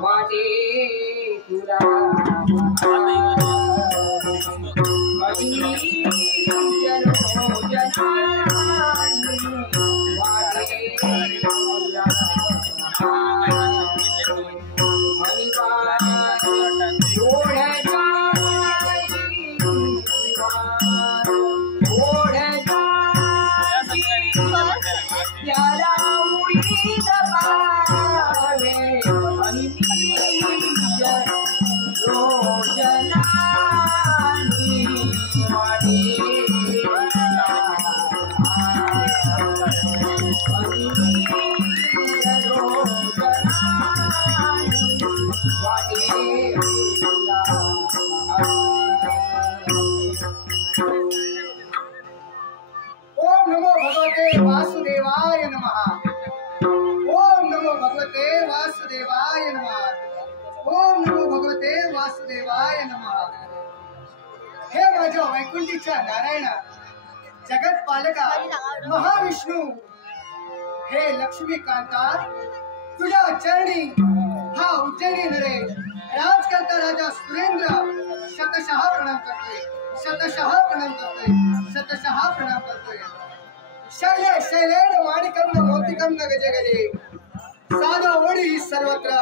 वाटे तुला वासुदेवाय नमः। ओम नमो भगवते वासुदेवाय नमः। ओम नमो भगवते वासुदेवाय नमः। हे माझ्या वैकुंठीच्या नारायण जगत पालका महाविष्णू, हे लक्ष्मीकांता, तुझ्या चरणी हा उज्जैनी नरेश राजकर्ता राजा सुरेंद्र शतशः प्रणाम करतोय, शतशः प्रणाम करतोय, शतशः प्रणाम करतोय। शैले शैलेन माणिकं मोतिकं गजे गजे साधा ओढी सर्वत्र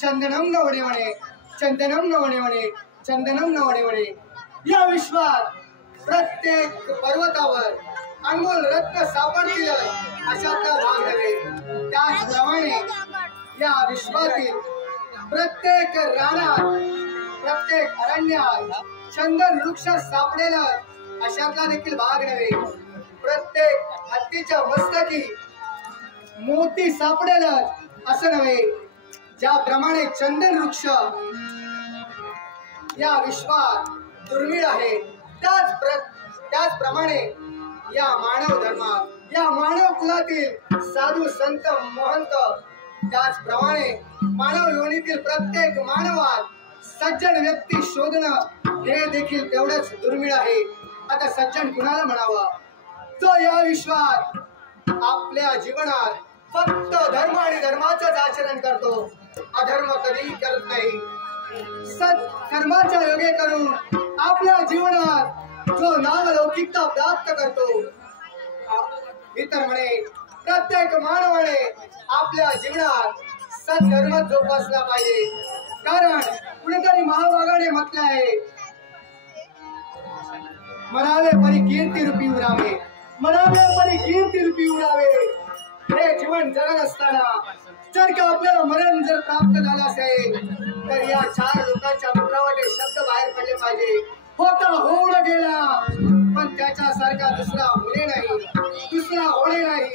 चंदनम न वणे चंदनम न वणे चंदनम न वणे। या विश्वात प्रत्येक पर्वतावर अनमोल रत्न सापडतील अशातला भाग नव्हे। त्याचप्रमाणे या विश्वातील प्रत्येक रानात प्रत्येक अरण्यात चंदन वृक्ष सापडेला अशातला देखील भाग नव्हे। प्रत्येक हत्तीच्या मस्तकी मोती सापडेल असं नव्हे। ज्याप्रमाणे चंदन वृक्ष या विश्वात दुर्मिळ आहे, त्याचप्रमाणे या मानव धर्मात या मानव कुलातील साधू संत महंत त्याचप्रमाणे मानव योनीतील प्रत्येक मानवात सज्जन व्यक्ती शोधणं हे देखील तेवढंच दुर्मिळ आहे। आता सज्जन कुणाला म्हणावा, तो या विश्वात आपल्या जीवनात फक्त धर्म आणि धर्माचंच आचरण करतो, अधर्म कधीही करत नाही। सत्कर्माच्या योगे करून आपल्या जीवनात जो नामलौकिकता प्राप्त करतो, इतर म्हणे प्रत्येक मानवाने आपल्या जीवनात सत्धर्म जोपासला पाहिजे। कारण कुणीतरी महाभागाने म्हटलं आहे, म्हणावे परी कीर्ती रूपी उरावे, म्हणावे परी कीर्ती रूपी उरावे। हे जीवन जगत असताना जर का आपल्याला मरण जर प्राप्त झालं असेल तर या चार लोकांच्या मुखावर हे शब्द बाहेर पडले पाहिजे, होता होऊन गेला पण त्याच्यासारखा दुसरा होणे नाही, दुसरा होणे नाही।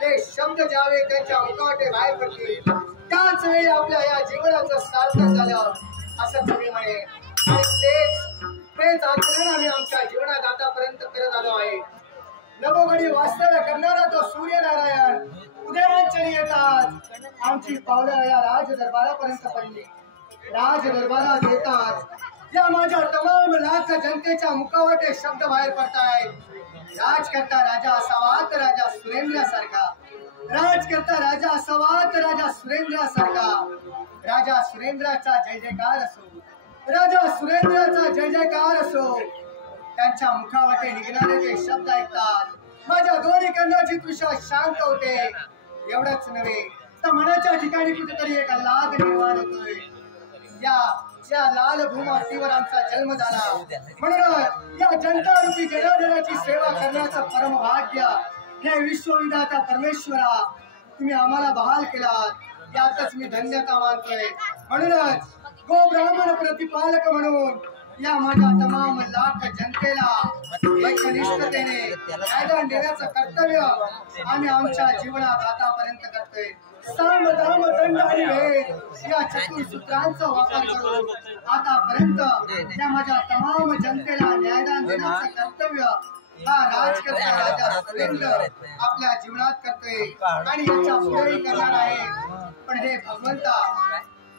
हे शब्द ज्यावेळी त्यांच्या मुखावर बाहेर पडतील त्याच वेळी आपल्या या जीवनाचं सार्थक झालं असं सगळे म्हणे। आणि तेच आचरण आम्ही आमच्या जीवनात आतापर्यंत करत आलो आहे। नवोगडी वास्तव्य करणारा तो सूर्यनारायण उदयाचरी येतात, आमची पावलं या राज दरबारापर्यंत पडली, राज दरबारात येतात। या माझ्या तमाम लाख जनतेच्या मुखावर ते शब्द बाहेर पडतायत, राजकर्ता राजा असावा तर राजा सुरेंद्रासारखा, राजकर्ता राजा असावा तर राजा सुरेंद्रासारखा। राजा सुरेंद्राचा जय जयकार असो, राजा सुरेंद्राचा जय जयकार असो। त्यांच्या मुखावाटे निघणारे ते शब्द ऐकतात, माझ्या दोन्ही कर्णाची तृषा शांत होते। एवढंच नव्हे तर मनाच्या ठिकाणी कुठेतरी एक लाद निर्माण होतोय। या लाल भूमातीवर आमचा जन्म झाला, म्हणून या जनता रूपी जनार्दनाची सेवा करण्याचं परम भाग्य हे विश्वविधाता परमेश्वरा तुम्ही आम्हाला बहाल केलात, यातच मी धन्यता मानतोय। म्हणूनच गो ब्राह्मण प्रतिपालक म्हणून या माझ्या तमाम लाख जनतेला एकनिष्ठतेने कायदा देण्याचं कर्तव्य आम्ही आमच्या जीवनात आतापर्यंत करतोय। साम दाम दंड आणि भेद या चतुर्सूत्रांचा वापर करून आतापर्यंत या माझ्या तमाम जनतेला न्यायदान देण्याचं कर्तव्य हा राजकर्ता राजा सुरेंद्र आपल्या जीवनात करतोय आणि याच्या पुढेही करणार आहे। पण हे भगवंता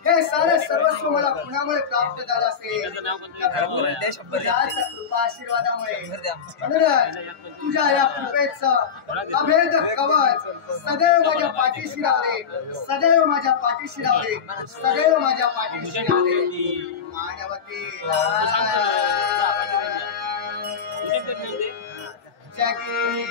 हे सारे सर्वस्व मला कुणामुळे प्राप्त झालं असेल तुझ्या कृपा आशीर्वादामुळे म्हणून तुझ्या या कृपेचं अभेद कवच सदैव माझ्या पाठीशी राहले सदैव माझ्या पाठीशी राहले सदैव माझ्या पाठीशी राहले मानवते जगी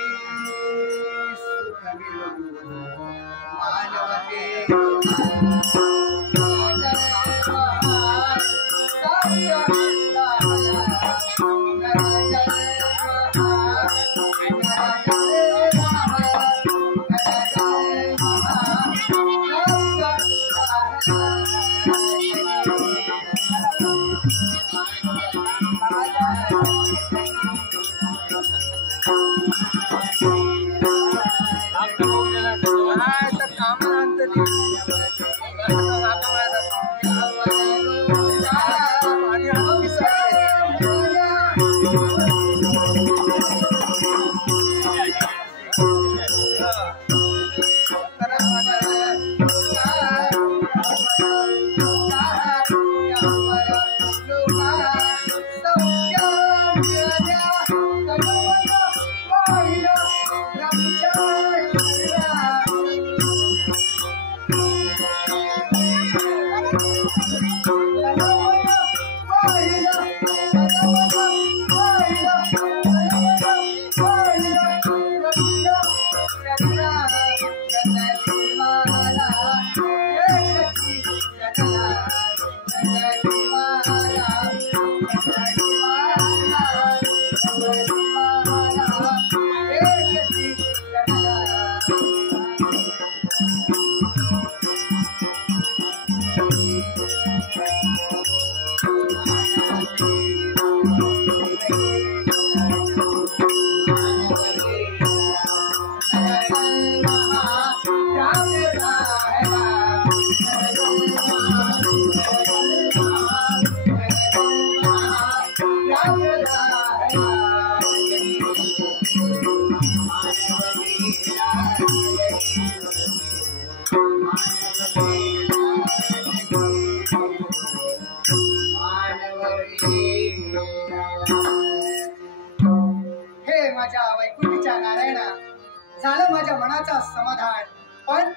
झालं माझ्या मनाचा समाधान पण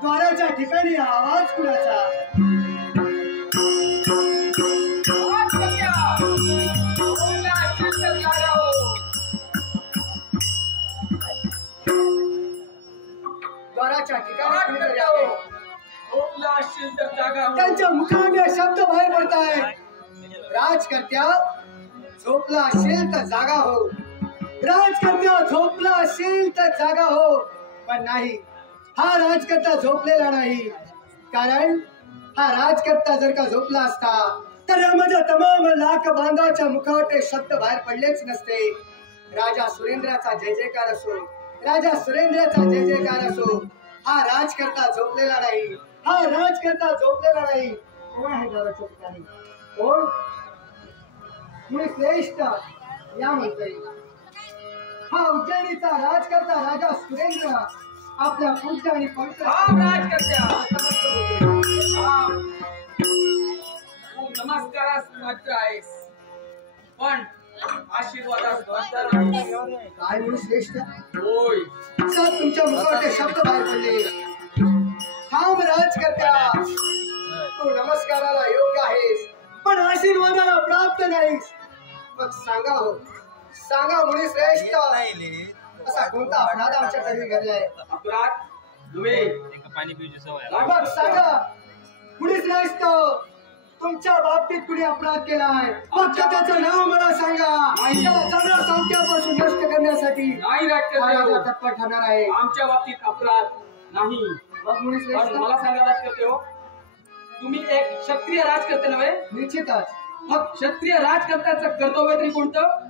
द्वाराच्या ठिकाणी आवाज कुणाचा द्वाराच्या ठिकाणी त्यांच्या मुखाने शब्द बाहेर पडताय राजकर्त्या झोपला असेल तर जागा हो राजकर्ता झोपला असेल तर जागा हो पण नाही हा राजकर्ता झोपलेला नाही कारण हा राजकर्ता जर का झोपला असता तर माझ्या तमाम लाख बांधाच्या मुखावर शब्द बाहेर पडलेच नसते राजा सुरेंद्राचा जय जयकार असो राजा सुरेंद्राचा जय जयकार असो हा राजकर्ता झोपलेला नाही हा राजकर्ता झोपलेला नाही कोण आहे द्वाराच्या ठिकाणी कोण मी श्रेष्ठ या म्हणतोय हा उज्जैनीचा राजकर्ता राजा सुरेंद्र आपल्या पूज्य आणि पवित्र नमस्कारास पात्र आहेस पण आशीर्वादास पात्र काय म्हणून श्रेष्ठ होय सर तुमच्या मुखावर शब्द बाहेर पडले थांब राजकर्त्या तू नमस्काराला योग्य आहेस पण आशीर्वादाला प्राप्त नाहीस मग सांगा हो सांगा मुळे श्रेष्ठ असा कोणता अपराध आमच्या घरी घडलाय अपराध पाणी पिऊची सवय मग सांगा मुळे श्रेष्ठ तुमच्या बाबतीत कुणी अपराध केलाय मग त्याचं नाव मला सांगा त्याला चांगल्या संख्यापासून नष्ट करण्यासाठी नाही राजकर्ते तत्पर ठरणार आहे आमच्या बाबतीत अपराध नाही मग मुळे श्रेष्ठ मला सांगा राजकर्ते हो तुम्ही एक क्षत्रिय राजकर्ते नव्हे निश्चितच मग क्षत्रिय राजकर्त्याचं कर्तव्य तरी कोणतं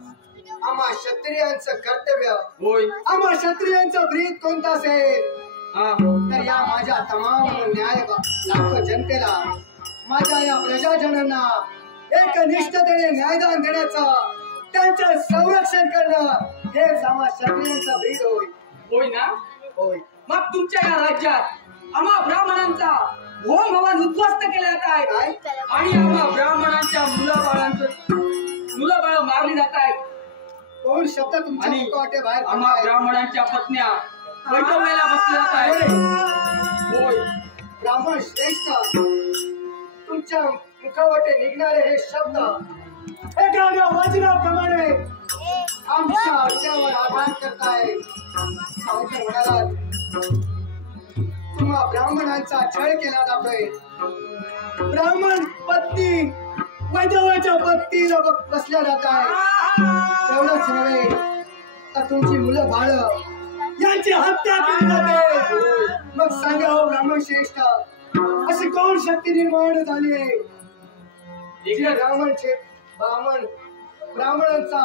आम्हा क्षत्रियांचं कर्तव्य होय आम्हा क्षत्रियांचं ब्रीद कोणतं असेल तर या माझ्या तमाम न्याय लाखो जनतेला माझ्या या प्रजाजनांना एक निष्ठतेने न्यायदान देण्याचं त्यांचं संरक्षण करणं हेच आम्हा क्षत्रियांचं ब्रीद होय होय ना होय मग तुमच्या या राज्यात आम्हा ब्राह्मणांचा होम हवन उद्ध्वस्त केले जात आहे आणि आम्हा ब्राह्मणांच्या मुलं बाळ मारली जात आहेत कोण शब्द तुमच्या आणि मुखवाटे बाहेर आम्हा पडतायत? ब्राह्मणांच्या पत्न्या वैधव्याला बसल्या जात आहेत. होय ब्राह्मण श्रेष्ठ तुमच्या मुखावाटे निघणारे हे शब्द एखाद्या वज्राप्रमाणे आमच्या हृदयावर आघात करताय. सावत्र म्हणालात तुम्हा ब्राह्मणांचा छळ केला जातोय. ब्राह्मण पत्नी वैधवाच्या पत्नीला बसल्या जात आहे. तेवढंच नव्हे तर तुमची मुलं बाळ यांची हत्या केली जाते. मग सांगा हो ब्राह्मण श्रेष्ठ अशी कोण शक्ती निर्माण झाली आहे जी ब्राह्मणांचा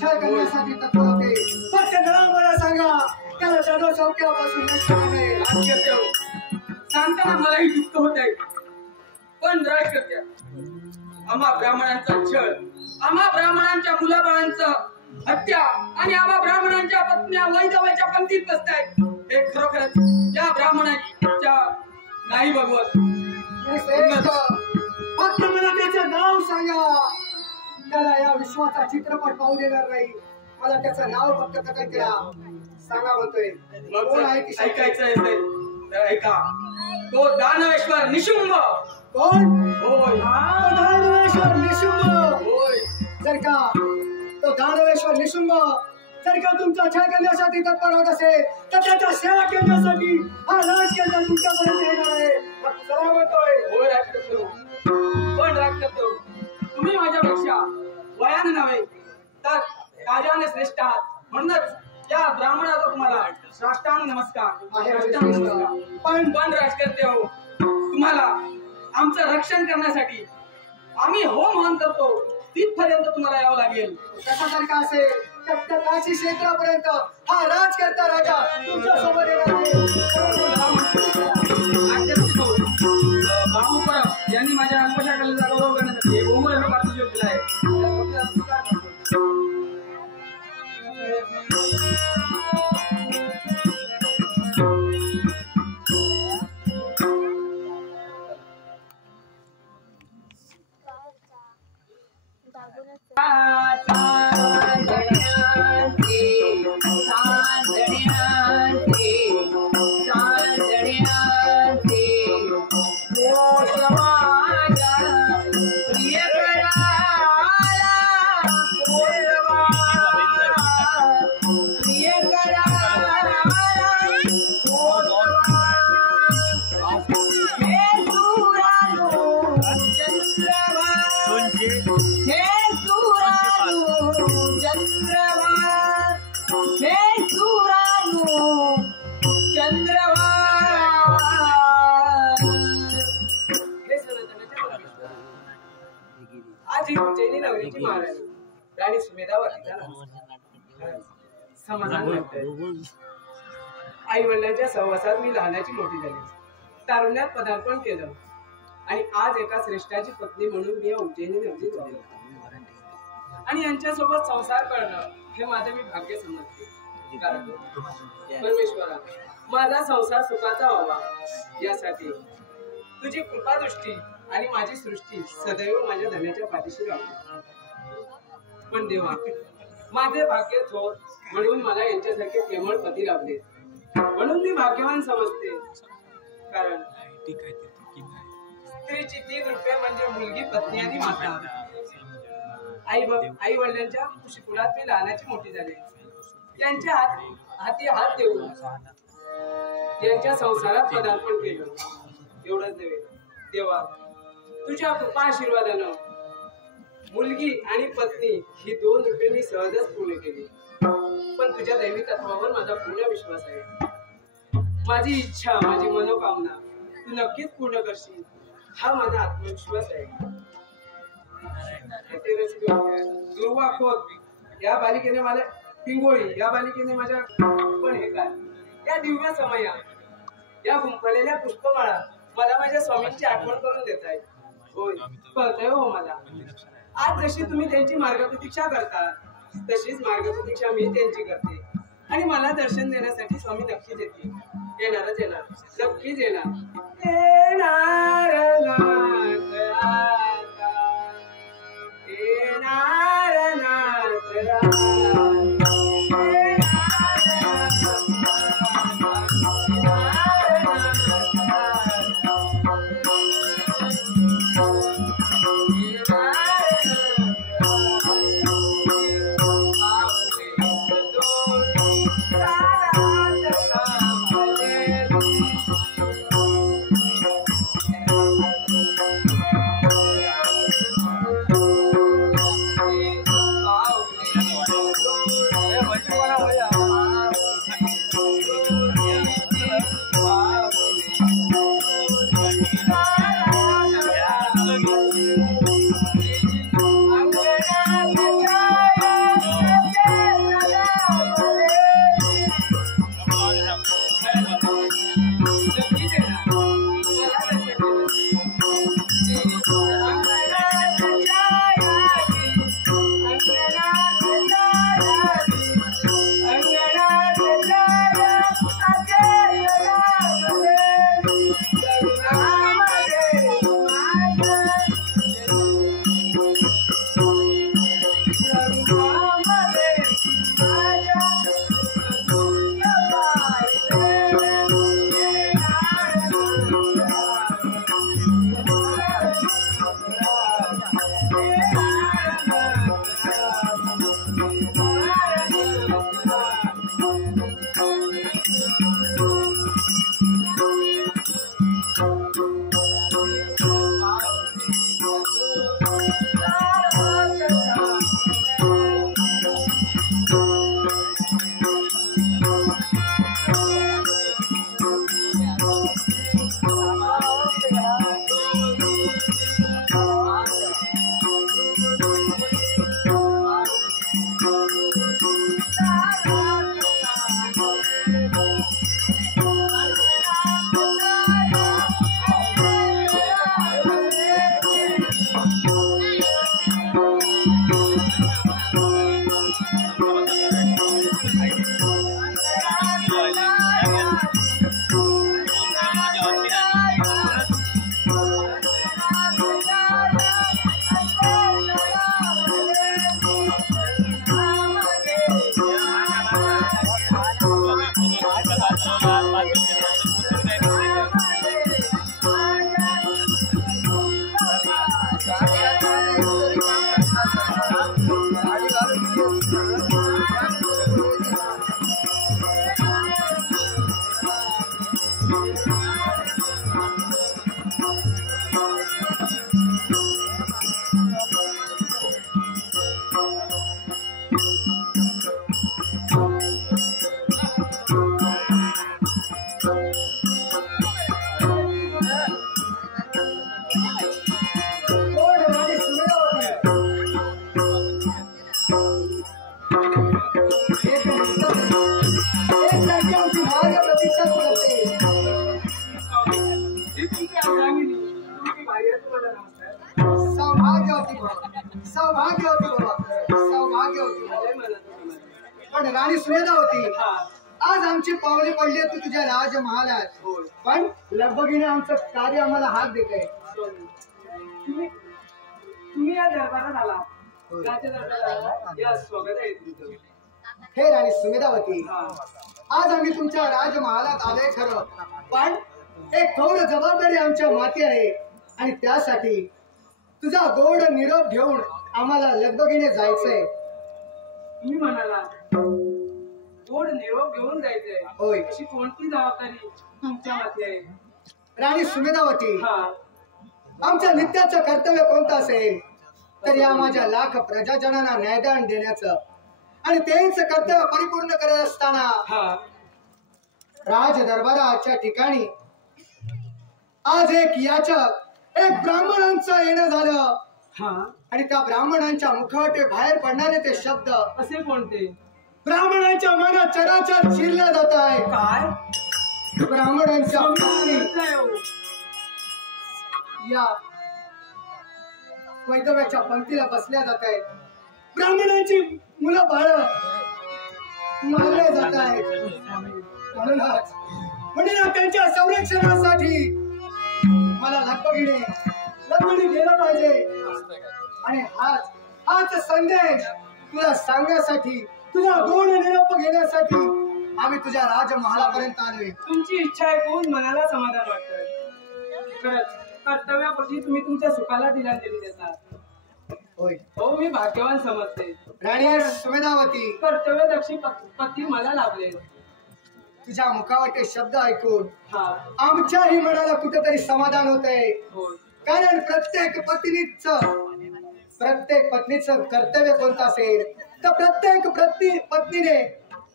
छळ करण्यासाठी तत्पर होते. फक्त नाव मला सांगा त्याला जन्म चौक्यापासून नष्ट करणे. सांगताना मलाही दुःख होत आहे पण राजकर्त्या आम्हा ब्राह्मणांचा छळ आम्हा ब्राह्मणांच्या मुलाबाळांचं हत्या आणि आम्हा ब्राह्मणांच्या पत्न्या वैधव्याच्या पंक्तीत बसतायत हे खरोखरच या ब्राह्मणाच्या नाही भगवत. फक्त मला त्याचं नाव सांगा त्याला या विश्वाचा चित्रपट पाहू देणार नाही. मला त्याचं नाव फक्त कथन द्या सांगा म्हणतोय. कोण आहे ती ऐकायचं असेल तर ऐका. तो दानवेश्वर निशुंभ. कोण? होय तो दानवेश्वर निशुंभ. होय जर का तो दानवेश्वर निशुंभ जर का तुमचा छळ करण्यासाठी तत्पर होत असेल तर त्याचा सेवा करण्यासाठी हा राजकेंद्र तुमच्यापर्यंत येणार आहे. मग चला म्हणतोय. होय राजकर्तो पण राजकर्तो तुम्ही माझ्यापेक्षा वयाने नव्हे तर कार्याने श्रेष्ठ आहात म्हणूनच या ब्राह्मणाचा तुम्हाला साष्टांग नमस्कार. पण राजकर्ते हो तुम्हाला आमचं रक्षण करण्यासाठी आम्ही होम हवन करतो तिथपर्यंत तुम्हाला यावं लागेल. तसा जर का असेल तर त्या काशी क्षेत्रापर्यंत हा राजकर्ता राजा तुमच्या सोबत येणार आहे. बाबू परब यांनी माझ्या अल्पशा कलेचा गौरव करण्यासाठी बहुमूल्य पारितोषिक दिलं आहे. आज ही उज्जैनी नगरीची महाराणी राणी सुमेधावतीचा समाधान वाटतंय. आई वडिलांच्या सहवासात मी लहानाची मोठी झाली. तारुण्यात पदार्पण केलं आणि आज एका श्रेष्ठाची पत्नी म्हणून मी उज्जैनी नगरीत राहिलो आणि यांच्यासोबत संसार करणं हे माझं मी भाग्य समजते. कारण परमेश्वरा माझा संसार सुखाचा व्हावा यासाठी तुझी कृपादृष्टी आणि माझी सृष्टी सदैव माझ्या धन्याच्या पाठीशी राहते. पण देवा माझे भाग्य थोर म्हणून मला यांच्यासारखे प्रेमळ पती लाभले म्हणून मी भाग्यवान समजते. कारण स्त्रीची 3 रूपे म्हणजे मुलगी पत्नी आणि माता. आई वडिलांच्या कुशीकुलात मी लहानाची मोठी झाली. त्यांच्या हाती हात देऊन त्यांच्या संसारात पदार्पण केलं. एवढंच नव्हे देवा तुझ्या कृपा आशीर्वादानं मुलगी आणि पत्नी ही 2 रूपे मी सहजच पूर्ण केली. पण तुझ्या दैवी तत्वावर माझा पूर्ण विश्वास आहे. माझी इच्छा माझी मनोकामना तू नक्कीच पूर्ण करशील हा माझा आत्मविश्वास आहे. दुर्वा खोत या बालिकेने मला पिंगोळी या बालिकेने माझ्या पण हे काय या दिव्य समया या गुंफलेल्या पुष्पमाळा मला माझ्या स्वामींची आठवण करून देत आहेत. होय कळतंय हो मला. आज जशी तुम्ही त्यांची मार्गप्रतीक्षा करता तशीच मार्गप्रतीक्षा मी त्यांची करते आणि मला दर्शन देण्यासाठी स्वामी नक्कीच येतील. येणारच येणार, नक्कीच येणार. येणार नाथ आता, येणार नाथ आता. पण राणी सुवेदावती, आज आमची पावले पडली तू तुझ्या राजमहालात, पण लगबगीने आमचं कार्य आम्हाला हात देत आहे. तुम्ही या दरबारात आला, राजा दरबारात या स्वागत आहे तुमचं. हे राणी सुवेदावती, आज आम्ही तुमच्या राजमहालात आलोय खरं, पण एक थोर जबाबदारी आमच्या माती आहे आणि त्यासाठी तुझा गोड निरोप घेऊन आम्हाला लगबगीने जायचंय. तुम्ही म्हणाला गोड निरोप घेऊन जायचंय, होय. अशी कोणती जबाबदारी तुमच्या माती आहे? राणी सुवेदावती, आमचं नित्याचं कर्तव्य कोणतं असेल तर या माझ्या लाख प्रजाजनांना न्यायदान देण्याचं आणि त्यांचं कर्तव्य परिपूर्ण करत असताना राज दरबाराच्या ठिकाणी आज एक याचक, एक ब्राह्मणांचं येणं झालं आणि त्या ब्राह्मणांच्या मुखवटे बाहेर पडणारे ते शब्द असे कोणते? ब्राह्मणांच्या मनात चराचर चिरलं जात आहे. काय? ब्राह्मणांच्या या वैधव्याच्या पंक्तीला बसल्या जात आहेत. ब्राह्मणांची मुलं बाळ मारले जात आहेत. म्हणूनच म्हणजे त्यांच्या संरक्षणासाठी मला लगबगीने गेलं पाहिजे आणि हाच संदेश तुला सांगण्यासाठी तुझा गोड निरोप घेण्यासाठी आम्ही तुझ्या राजमहालापर्यंत आलोय. तुमची इच्छा ऐकून मनाला समाधान वाटतंय. खरंच कर्तव्याप्रती तुम्ही तुमच्या सुखाला दिलांजली देतात. होय हो, मी भाग्यवान समजते. राणी सुमेधावती, कर्तव्यदक्षी पती मला लाभले. तुझ्या मुखावरचे शब्द ऐकून हा, आमच्याही मनाला कुठेतरी समाधान होतंय. होय. कारण प्रत्येक पत्नीचं कर्तव्य कोणतं असेल तर प्रत्येक पत्नीने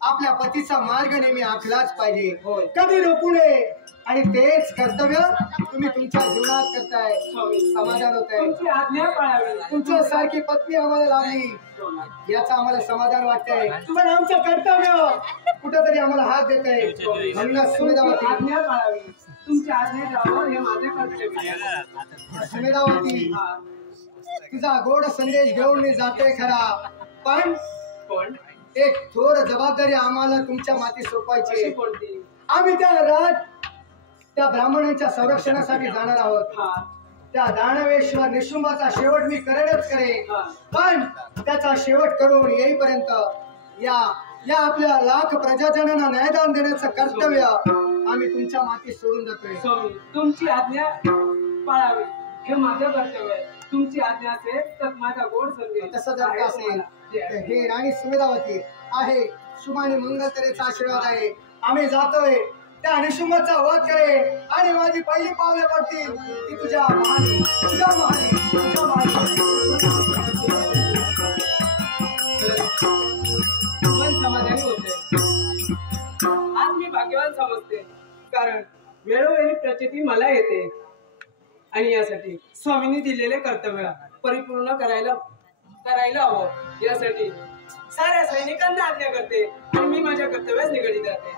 आपल्या पतीचा मार्ग नेहमी आखलाच पाहिजे, होय. कधी रोखू नये. आणि तेच कर्तव्य तुम्ही तुमच्या जीवनात करताय. समाधान होत आहे. तुमची आज्ञा पाळावी. तुमच्या सारखी पत्नी आम्हाला लाभली याचं आम्हाला समाधान वाटतंय. पण आमचं कर्तव्य कुठेतरी आम्हाला हात देत आहे. म्हणूनच सुमेधावती, आज्ञा पाळावी. तुमची आज्ञा द्यावं हे माझे कर्तव्य. सुमेधावती, तुझा गोड संदेश घेऊन मी जातोय खरा, पण एक थोर जबाबदारी आम्हाला तुमच्या माती सोपवायची. कोणती? आम्ही त्या ब्राह्मणांच्या संरक्षणासाठी जाणार आहोत. त्या दानवेश्वर निशुंभाचा शेवट मी करेनच करेन, पण त्याचा शेवट करून येईपर्यंत या आपल्या लाख प्रजाजनांना न्यायदान देण्याचं कर्तव्य आम्ही तुमच्या मातीत सोडून जातोय. स्वामी, तुमची आज्ञा पाळावी हे माझं कर्तव्य आहे. तुमची आज्ञा असेल तर माझा गोड संदेश. तसं जर का असेल तर हे राणी सुमेधावती आहे, शुभ आणि मंगलतेचा आशीर्वाद आहे. आम्ही जातोय, त्या निशुंभाचा वध करे आणि माझी पहिली पावले पडतील ती तुझ्या महानी. मन समाधानी होते. आज मी भाग्यवान समजते, कारण वेळोवेळी प्रचिती मला येते आणि यासाठी स्वामींनी दिलेले कर्तव्य परिपूर्ण करायला हवं. यासाठी साऱ्या सैनिकांना आज्ञा करते आणि मी माझ्या कर्तव्यास निगडीत राहते.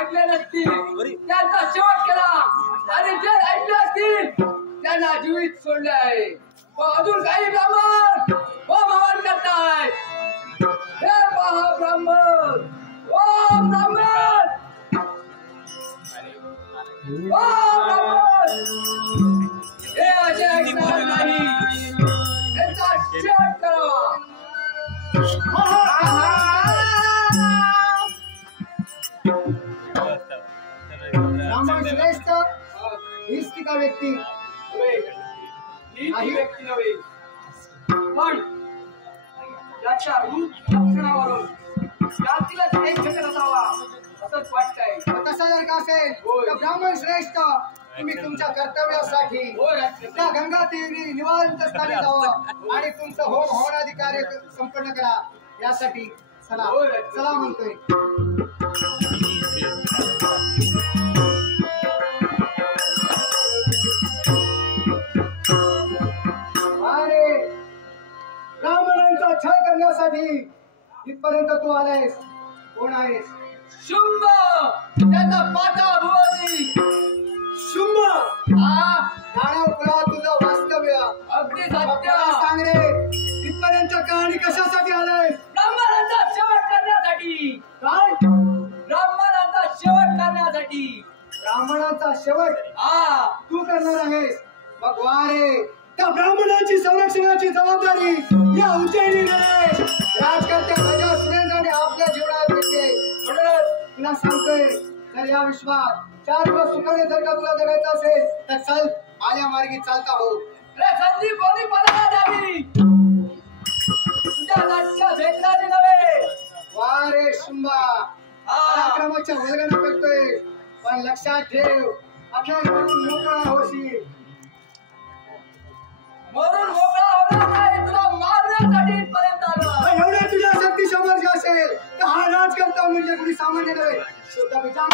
ऐकले नसतील त्यांचा शेवट केला आणि जे ऐकले असतील त्यांना जीवित सोडले आहे. अजून काही ब्राह्मण भावन करताय. हे पहा ब्राह्मण, ओ ब्राह्मण, हे असे ऐकणार नाही. त्यांचा शेवट करा. ब्राह्मण श्रेष्ठ हीच ती का व्यक्ती नव्हे, पण याच्या रूप लक्षणावरून जातीलाच एक घटक असावा असंच वाटतंय. तसं जर का असेल तर ब्राह्मण श्रेष्ठ तुम्ही तुमच्या कर्तव्यासाठी त्या गंगा तीरी निवांत स्थानी जावं आणि तुमचं होम हवनादी कार्य संपन्न करा. यासाठी चला म्हणतोय. ब्राह्मणांचा छळ करण्यासाठी इथपर्यंत तू आलायस. कोण आहेस? शुंभ, त्याचा पाटा भुवनी. शुंभ, हा दानव कुळात तुझं वास्तव्य. अगदी सत्य. सांग रे, इथपर्यंत कहाणी कशासाठी आलाय? ब्राह्मणांचा शेवट करण्यासाठी. काय? ब्राह्मणांचा शेवट करण्यासाठी. ब्राह्मणाचा शेवट हा, तू करणार आहेस? मग वा रे, त्या ब्राह्मणाची संरक्षणाची जबाबदारी या उज्जैनीने राजकर्त्या राजा सुरेंद्राने आपल्या जीवनात घेतली. म्हणूनच तुला सांगतोय, तर या विश्वात 4 दिवस सुखाने जर का तुला जगायचं असेल तर चल, आल्या मार्गी चालता हो. रे संधी कोणी मला द्यावी, तुझ्या लक्ष भेटणारी नव्हे. वा रे शुंभा, पराक्रमाच्या वल्गना करतोय, पण लक्षात ठेव, अखेर म्हणून मोकळा होशील. मरून मोकळा होणार नाही, तुला मारण्यासाठी इथपर्यंत आलो. एवढ्या तुझ्या शक्ती समर्थ असेल तर हा राजकर्ता म्हणजे कोणी सामान्य नव्हे. शुद्ध विचार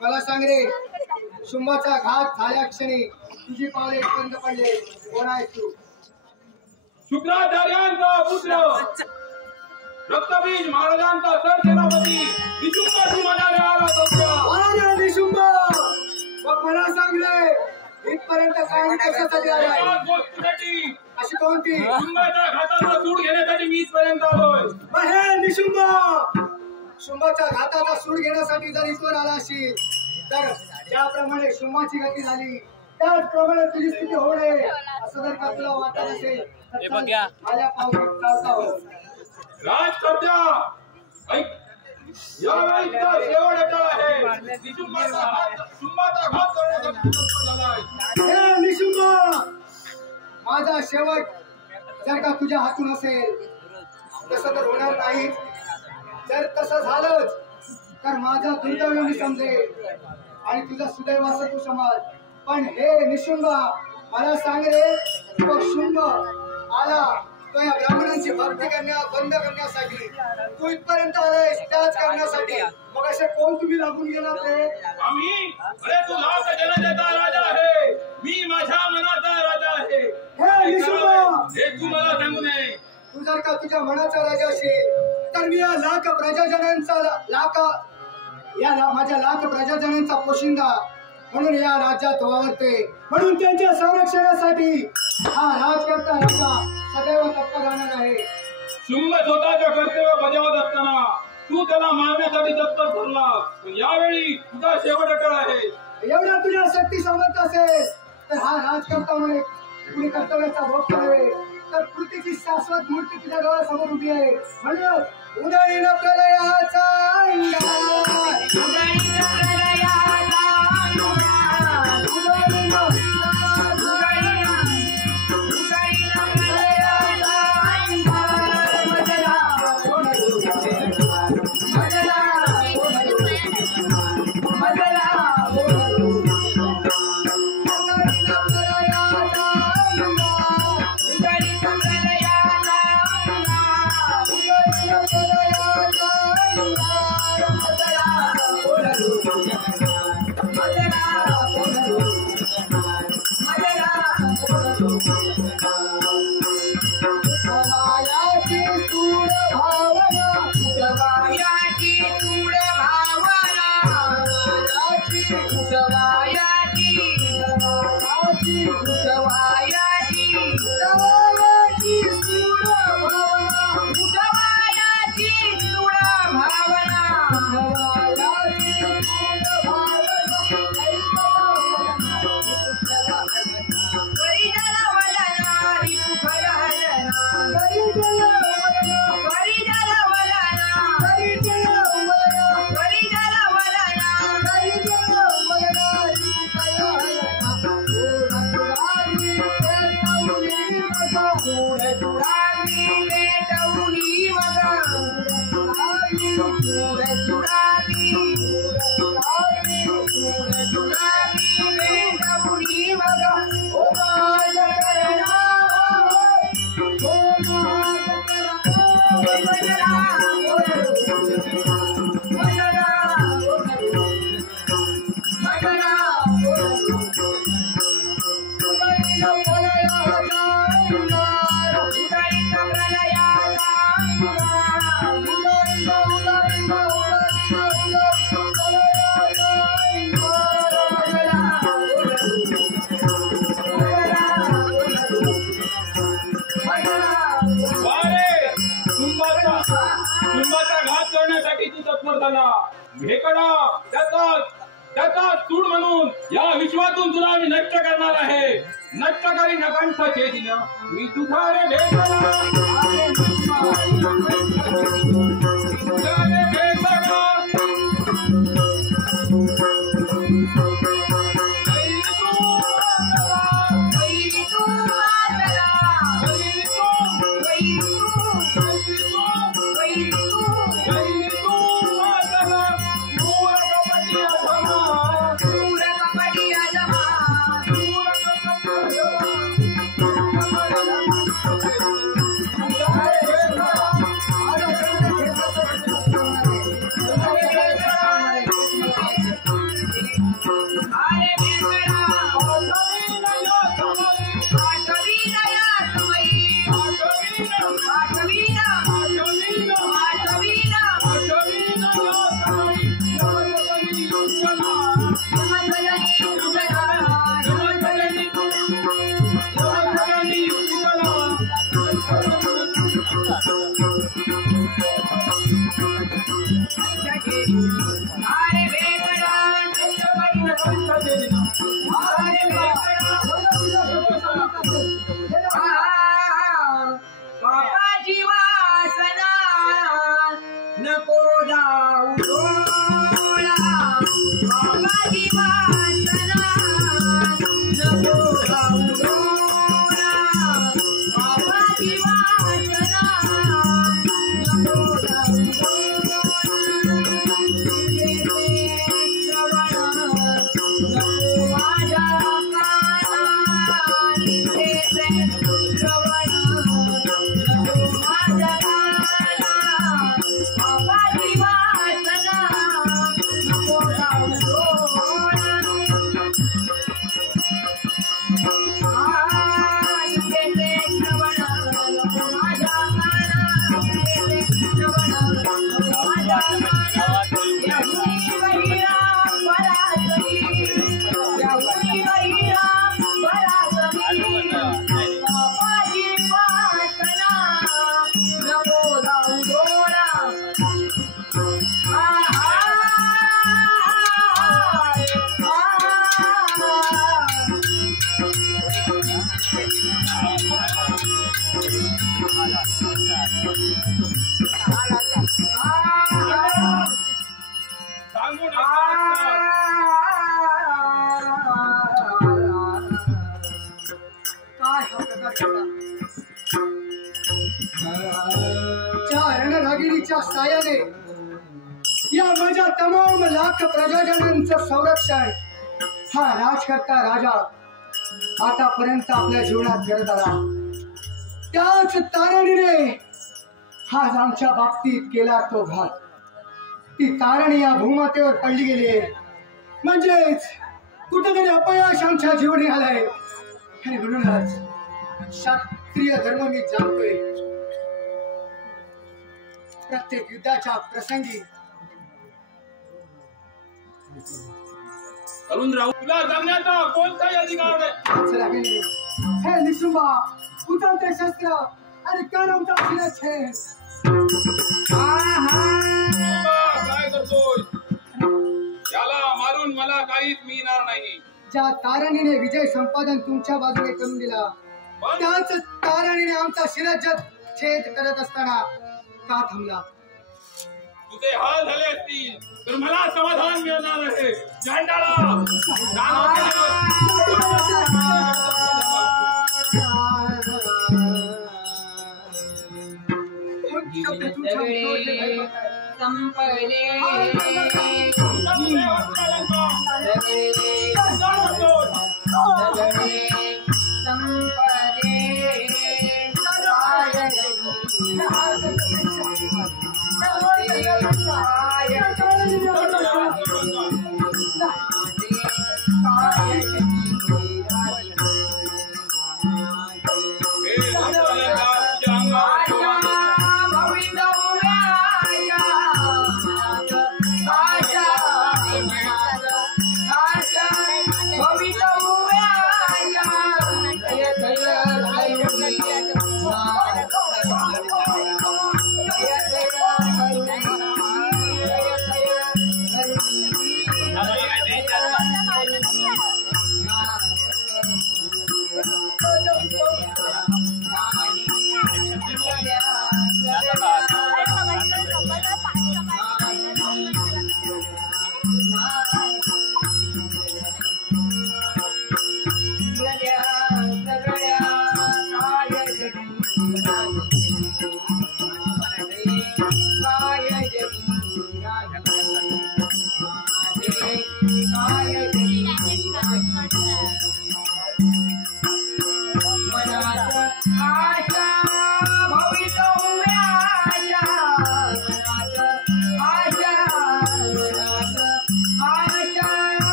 मला सांग रे, शुंभाचा घात झाल्या क्षणी तुझी पावले बंद पडले. कोण आहेस तू? शुक्राचार्यांचा पुत्र रक्तबीज महाराजांचा सरसेनापती निशुंभाची मनाने आला सौख्या. महाराजा निशुंभ मग मला सांग रे इथपर्यंत काय कशासाठी आलाय? एकाच गोष्टीसाठी अशी कोणती? शुंभाच्या घाताचा सूड घेण्यासाठी मी इथपर्यंत आलोय. मग हे निशुंभ शुंभाच्या घाताचा सूड घेण्यासाठी जर इथवर आला असेल तर ज्याप्रमाणे शुंभाची गती झाली त्याचप्रमाणे तुझी स्थिती होऊ नये असं जर का तुला वाटत असेल तर माझ्या पावसात चालता हो. राजकर्त्या ऐक, यावेळीचा शेवटचा आहे. शुंभाचा घात करण्यासाठी तत्पर झालाय. हे निशुंभ माझा शेवट जर का तुझ्या हातून असेल तसं तर होणार नाही. जर तसं झालंच तर माझा दुर्दैव मी समजेल आणि तुझा सुदैव असं तू समज. पण हे निशुंभ मला सांग रे तो शुंभ आला तो या ब्राह्मणांची भक्ती बंद करण्यासाठी तू इथपर्यंत आलायस त्याच करण्यासाठी. मग असे कोण तुम्ही लागून गेलात रे? आम्ही अरे तू लाख जनतेचा राजा आहे. मी माझ्या मनाचा राजा आहे. हे निशुंभ हे तू मला सांगू नये. तू जर का तुझ्या मनाचा राजा असेल तर मी या लाख प्रजाजनांचा माझ्या लाख प्रजाजनांचा पोशिंदा म्हणून या राज्यात वावरते. म्हणून त्यांच्या संरक्षणासाठी हा राजकर्ता राजा सदैव तत्पर राहणार आहे. शुंभ स्वतःचं कर्तव्य बजावत असताना तू त्याला मारण्यासाठी तत्पर ठरला. यावेळी तुझा शेवट अटळ आहे. एवढा तुझ्या शक्ती सामर्थ्य असेल तर हा राजकर्ता म्हणे कुणी कर्तव्याचा भोग करावे तर कृतीची शाश्वत मूर्ती तुझ्या डोळ्यासमोर उभी आहे. म्हणून उदयीन प्रलयाचा अंगार शुंभाचा घात करण्यासाठी तू तत्पर झाला. भेकडा त्याचा सूड म्हणून या विश्वातून तुला मी नष्ट करणार आहे. नष्ट करी नकंठ छेदिन मी तुझा रे भेकडा. बाबाची वासना नको जाऊ डोळा, बाबाची वासना नको जाऊ डोळा, बाबाची वासना नको जाऊ डोळा, नको माझ्या कानात श्रवण सांगू नका. काय हा प्रकार घडला? त्या रणरागिणीच्या सायाने या माझ्या तमाम लाख प्रजाजनांचं संरक्षण हा राजकर्ता राजा आतापर्यंत आपल्या जीवनात करत आला. त्याच तारणीने आज आमच्या बाबतीत केला तो घात. ती तारणी या भूमातेवर पडली गेली, म्हणजेच कुठेतरी अपयश आमच्या जीवनी आलंय. आणि म्हणूनच क्षत्रिय धर्म मी जाणतोय. प्रत्येक युद्धाच्या प्रसंगी अरुण राव, तुला जगण्याचा कोणताही अधिकार नाही. चला गेले हे निशुंबा उचलते शस्त्र आणि कान आमचा छेद. काय करतोय? याला मारून मला काहीच मिळणार नाही. ज्या तारणीने विजय संपादन तुमच्या बाजूने करून दिला, त्याच तारणीने आमचा शिरच्छेद छेद करत असताना का थांबला? तुझे हाल झाले असतील तर मला समाधान मिळणार आहे. झेंडाळा संपले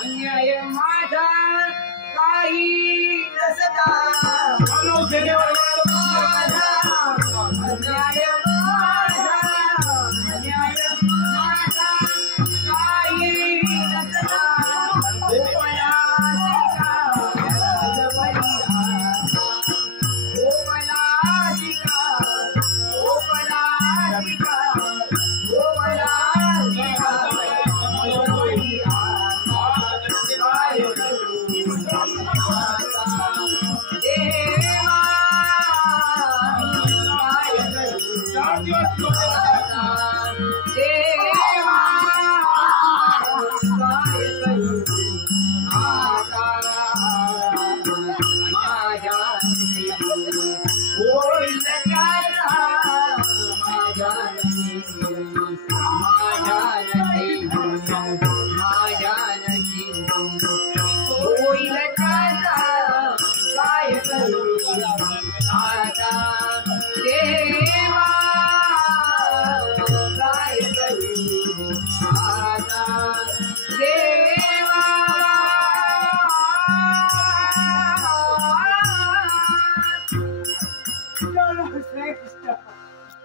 अन्याय माझा काही नसता अन्याय माझा काही नसता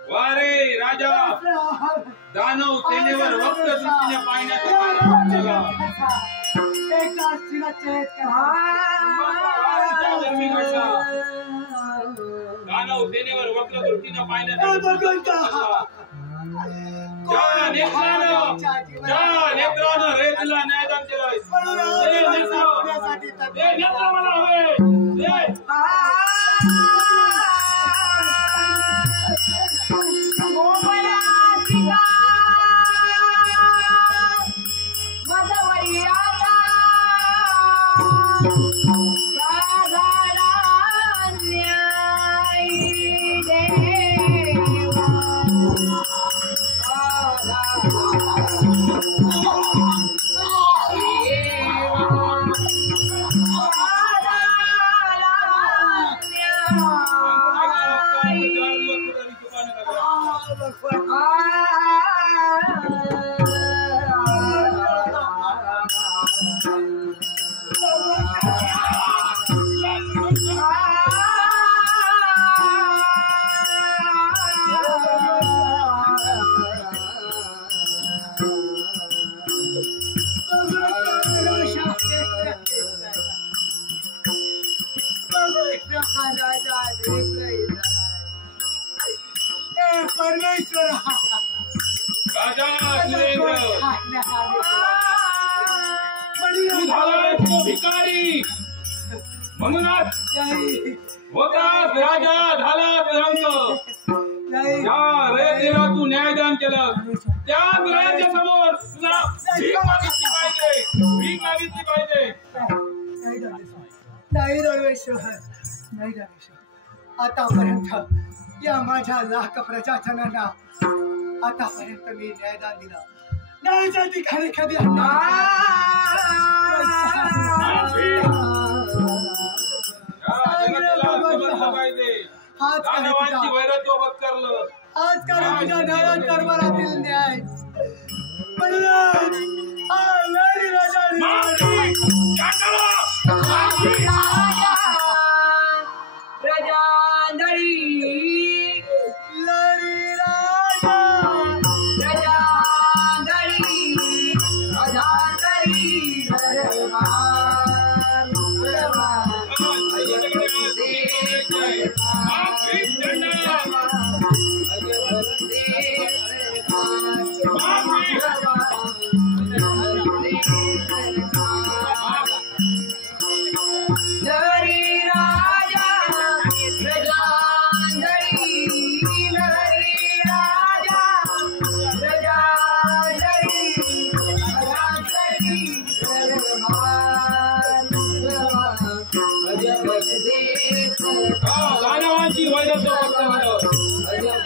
वारे राजा दानव सेनेवर वक्त दृष्टीने पाहण्याचा दानव सेनेवर वक्त दृष्टीने पाहण्याचा नेत्रानं रेतला न्यायदान केलंय मला हवे परमेश्वर राजा तू झालाय तो भिकारी म्हणूनच होतास राजा झालास रंग ज्या रेतीला तू न्यायदान केलं त्या राजा समोर तुला भीक मागितली पाहिजे नाही धर्मेश्वर नाही धर्मेश्वर आतापर्यंत या माझ्या लाख प्रजाजनांना आतापर्यंत मी न्यायदान दिलं न्यायाच्या ठिकाणी कधी आज कारण तुझ्या न्यायात दरबारातील न्याय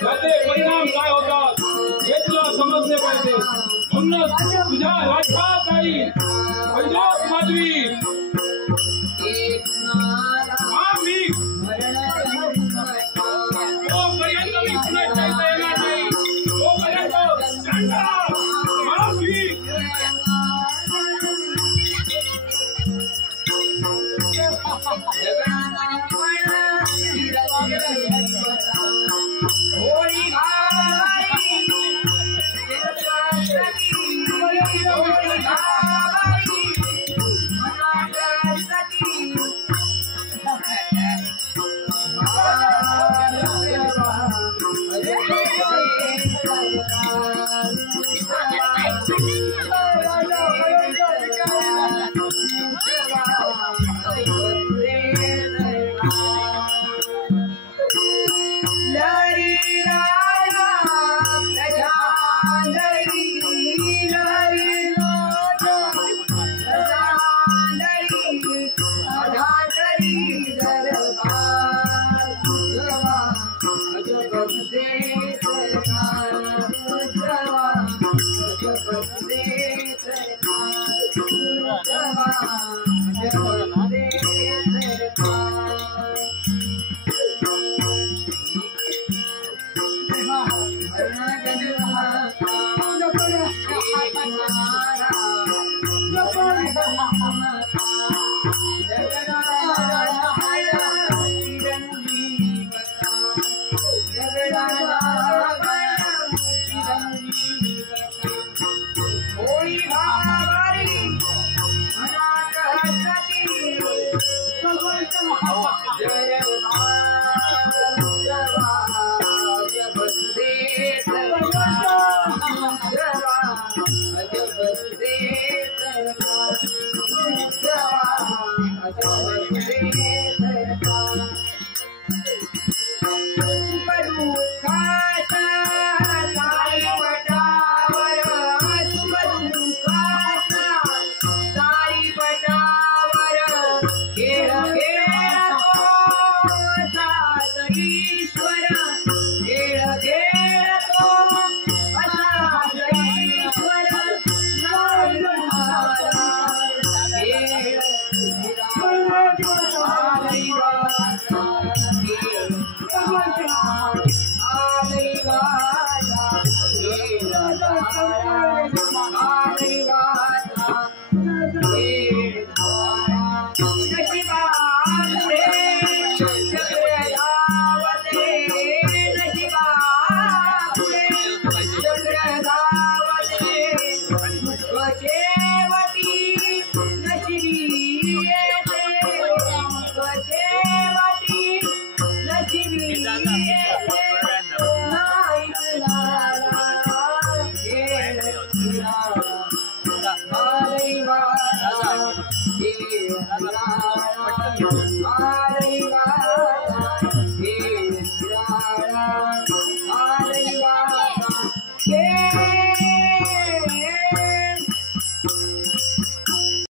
त्याचे परिणाम काय होतात हे तुला समजले पाहिजे. म्हणूनच तुझ्या राज्यात जाईल पंजाब माधवी आम्ही तोपर्यंत मी पुन्हा जायला येणार नाही. तोपर्यंत माधवी Thank you.